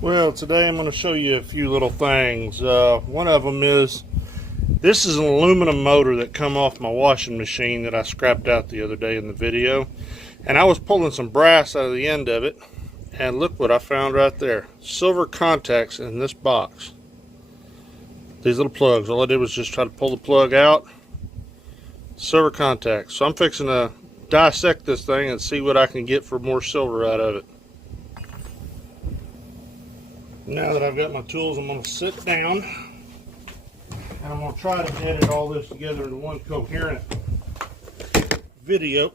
Well, today I'm going to show you a few little things. One of them is this is an aluminum motor that come off my washing machine that I scrapped out the other day in the video. And I was pulling some brass out of the end of it. And look what I found right there. Silver contacts in this box. These little plugs. All I did was just try to pull the plug out. Silver contacts. So I'm fixing to dissect this thing and see what I can get for more silver out of it. Now that I've got my tools, I'm going to sit down and I'm going to try to edit all this together into one coherent video.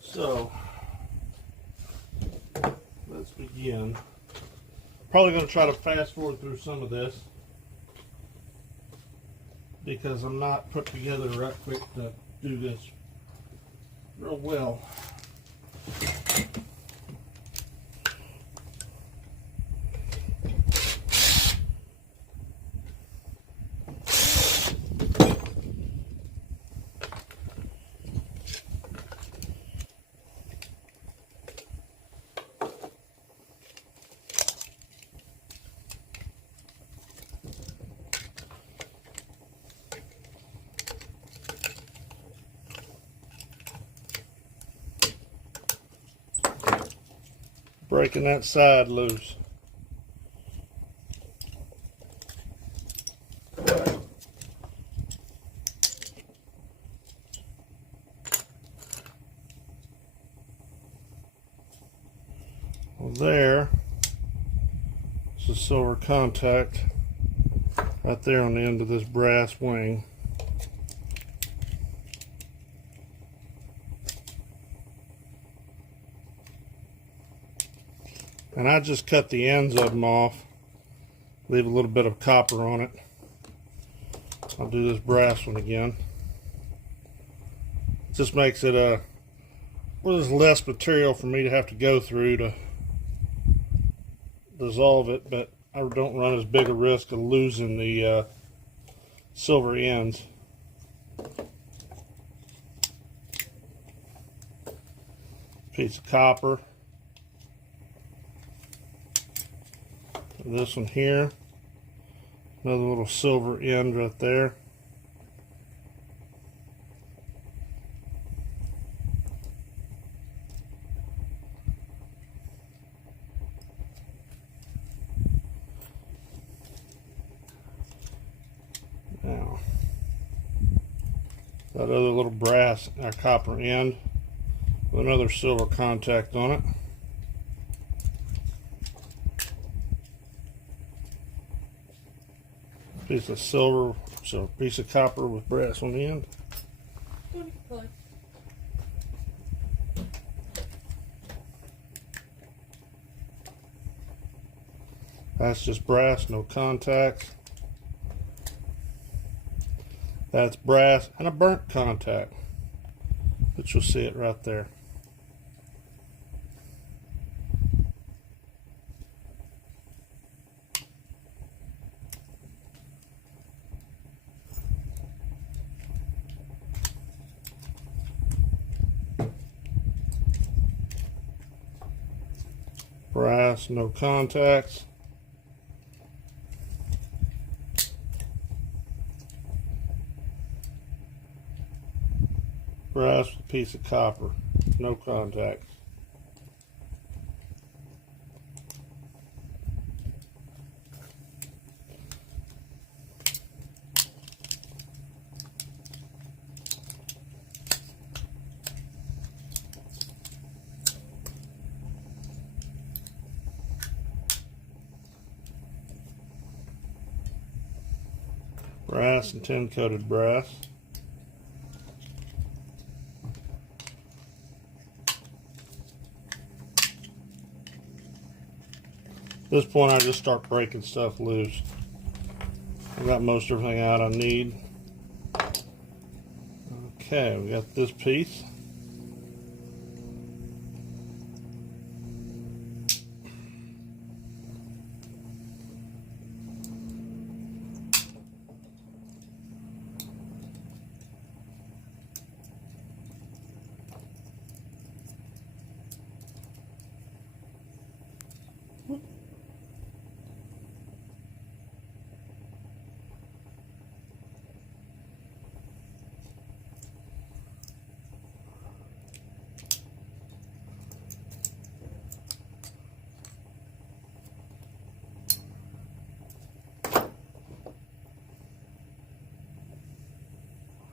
So let's begin. Probably going to try to fast forward through some of this because I'm not put together right quick to do this real well. Breaking that side loose. Well, there's a silver contact right there on the end of this brass wing. And I just cut the ends of them off, leave a little bit of copper on it. I'll do this brass one again. Just makes it well, there's less material for me to have to go through to dissolve it, but I don't run as big a risk of losing the silver ends. Piece of copper. This one here, another little silver end right there. Now, that other little brass or copper end with another silver contact on it. Piece of silver, so a piece of copper with brass on the end. That's just brass, no contacts. That's brass and a burnt contact, but you'll see it right there. Brass, no contacts. Brass with a piece of copper, no contacts. Brass and tin coated brass. At this point I just start breaking stuff loose. I got most everything out I need. Okay, we got this piece.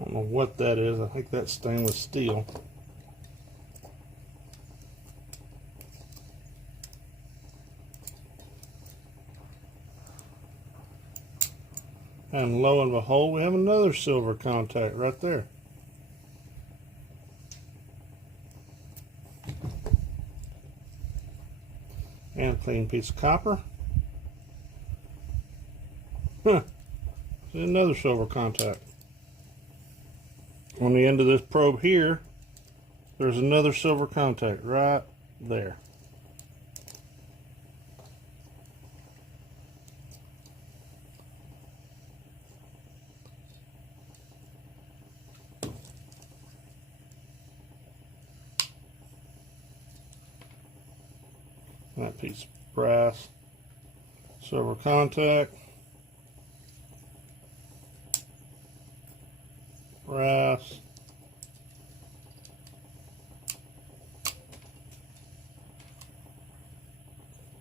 I don't know what that is. I think that's stainless steel. And lo and behold, we have another silver contact right there. And a clean piece of copper. Huh. See another silver contact. On the end of this probe here, there's another silver contact right there. That piece of brass, silver contact, brass,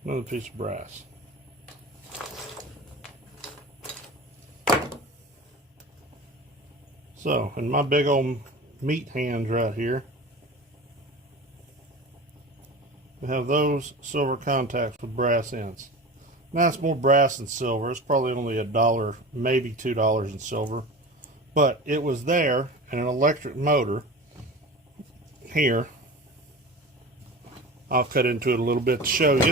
another piece of brass. So, in my big old meat hands right here, we have those silver contacts with brass ends. Now it's more brass than silver. It's probably only $1, maybe $2 in silver. But it was there in an electric motor here. I'll cut into it a little bit to show you.